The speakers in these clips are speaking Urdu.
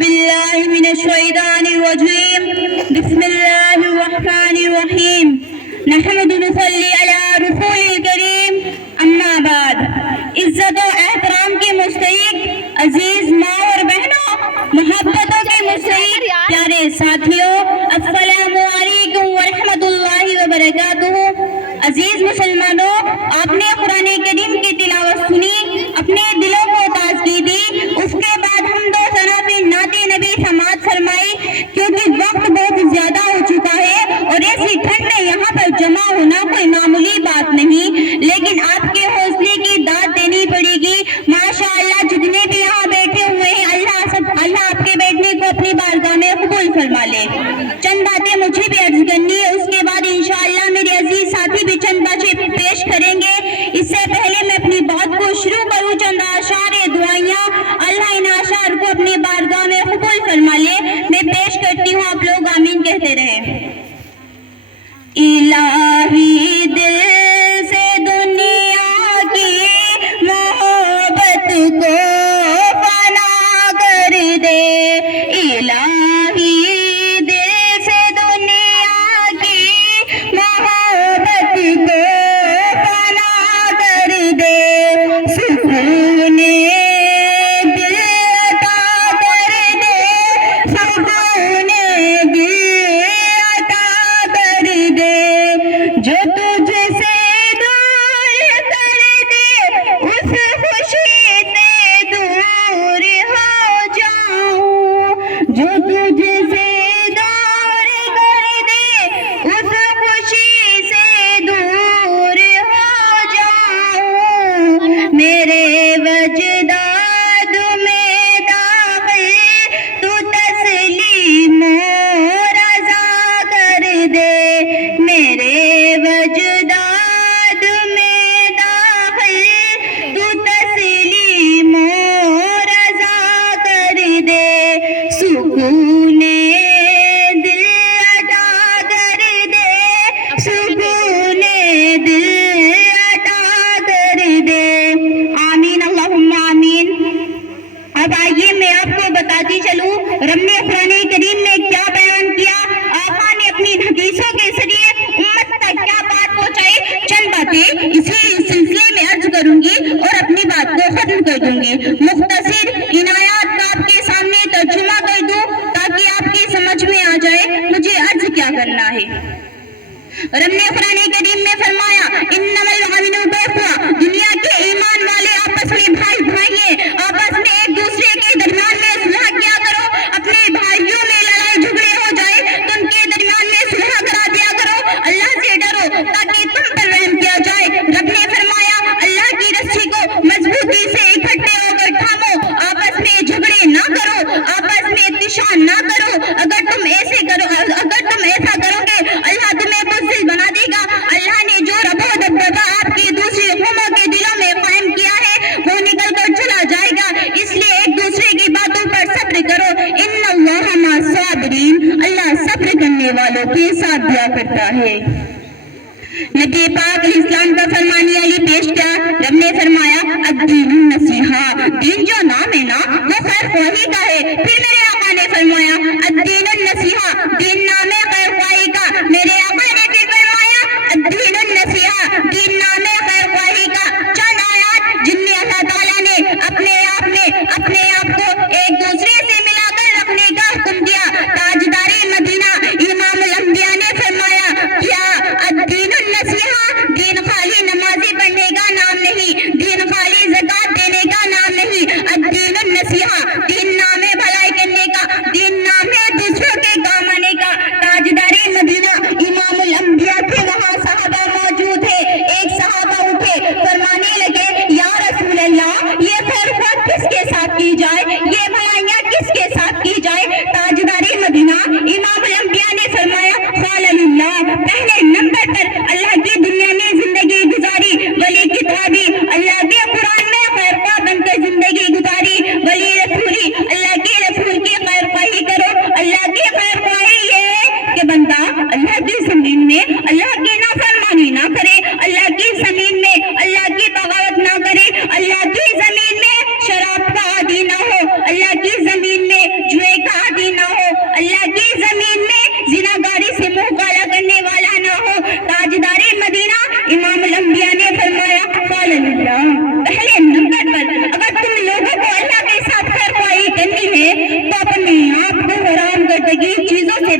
بالله من الشيطان الرجيم بسم الله الرحمن الرحيم نحمد نصلي على رسول الكريم اما بعد عزت و احترام کے مستحق عزیز ماں اور بہنوں محبتوں کے مستحق پیارے ساتھیوں السلام علیکم ورحمۃ اللہ وبرکاتہ عزیز مسلمانوں آپ نے قرآن کریم کی تلاوت سنی اپنے دلوں کو تازگی دی اس کے بعد حمد و ثنا پہ نعت نبی سماعت فرمائی کیونکہ وقت بہت زیادہ ہو چکا ہے اور ایسی ٹھنڈ میں یہاں پر جمع ہونا کوئی معمولی بات نہیں لیکن آپ کے حوصلے کی داد دینی پڑے گی ماشاء اللہ جتنے بھی یہاں بیٹھے ہوئے ہیں اللہ آپ کے بیٹھنے کو اپنی بارگاہ میں قبول فرما لے چند باتیں مجھے بھی عرض کرنی ہے اس کے بعد انشاءاللہ میرے عزیز ساتھی بھی چند باتیں پیش کریں گے اس سے پہلے میں اپنی بات کو شروع کروں چند اشعار دعائیاں اللہ ان اشعار کو اپنی بارگاہ میں قبول فرما لے میں پیش کرتی ہوں آپ لوگ آمین کہتے رہے الہی دل سے دنیا کی محبت کو فنا کر دے الہی دل سے دنیا کی محبت کو فنا کر دے سکون دل عطا کر دے سکون دل عطا کر دے جو تجھ سے دور کر دے اس خوشی سے دور ہو جاؤں جو تجھ سے دور کر دے اس خوشی سے دور ہو جاؤں میرے وجداد میں داخل تو تسلیم و رضا کر دے میرے وجداد میں داخل تو تسلیم و رضا کر دے سکون دل عطا کر دے سکون دل عطا کر دے آمین اللہم آمین اب آئیے میں آپ کو بتاتی چلوں رب نے قرآن کریم میں کیا بیان کیا آقا نے اپنی حدیثوں کے ذریعے امت تک کیا بات پہنچائی چند باتیں اسی سلسلے میں عرض کروں گی اور اپنی بات کو ختم کر دوں گی مختصر عنایات کا آپ کے سامنے ترجمہ کر دوں تاکہ آپ کی سمجھ میں آ جائے مجھے عرض کیا کرنا ہے رب نے قرآن کریم میں فرمایا انما المؤمنون اخوہ دنیا کے ایمان والے آپس میں بھائی ہیں آپس میں ایک دوسرے کے درمیان میں صلح کیا کرو اپنے بھائیوں میں لڑائی جھگڑے ہو جائے تو ان کے درمیان میں صلح کرا دیا کرو اللہ سے ڈرو تاکہ تم پر رحم کیا جائے رب نے فرمایا اللہ کی رسی کو مضبوطی سے اکٹھے ہو کر تھامو آپس میں جھگڑے نہ کرو آپس میں اتشان نہ کرو اگر تم ایسا کرو گے اللہ تمہیں بزدل بنا دے گا اللہ نے جو رب و دبدبہ آپ کی دوسری قوموں کے دلوں میں قائم کیا ہے وہ نکل کر چلا جائے گا اس لیے ایک دوسرے کی باتوں پر صبر کرو ان اللہ مع الصابرین اللہ صبر کرنے والوں کے ساتھ دیا کرتا ہے نبی پاک علیہ السلام کا فرمانی علی پیش کیا رب نے فرمایا الدین النصیحہ دین جو نام ہے نا وہ خیر خواہی کا ہے پھر میرے آقا نے فرمایا الدین النصیحہ دین نام ہے خیر خواہی کا میرے آقا نے پھر فرمایا الدین النصیحہ دین نام ہے خیر خواہی کا چند آیات جن میں اللہ تعالیٰ نے اپنے آپ کو ایک دوسرے سے ملا کر رکھنے کا حکم دیا تاجداری مدینہ امام الانبیاء نے فرمایا کیا الدین النصیحہ دین خالی نمازی پڑھنے کا نام نہیں دین خالی زکات دینے کا نام نہیں الدین النصیحہ دین نام ہے بھلائی کرنے کا دین نام ہے دوسروں کے کام آنے کا تاجداری مدینہ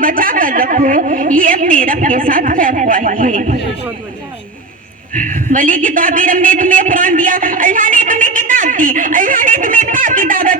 بچا کر رکھو، یہ اپنے رب کے ساتھ خیر خواہی ہے۔ ولی کی تعبیر ہم نے تمہیں قرآن دیا، اللہ نے تمہیں کتاب دی، اللہ نے تمہیں پاک کی دعوت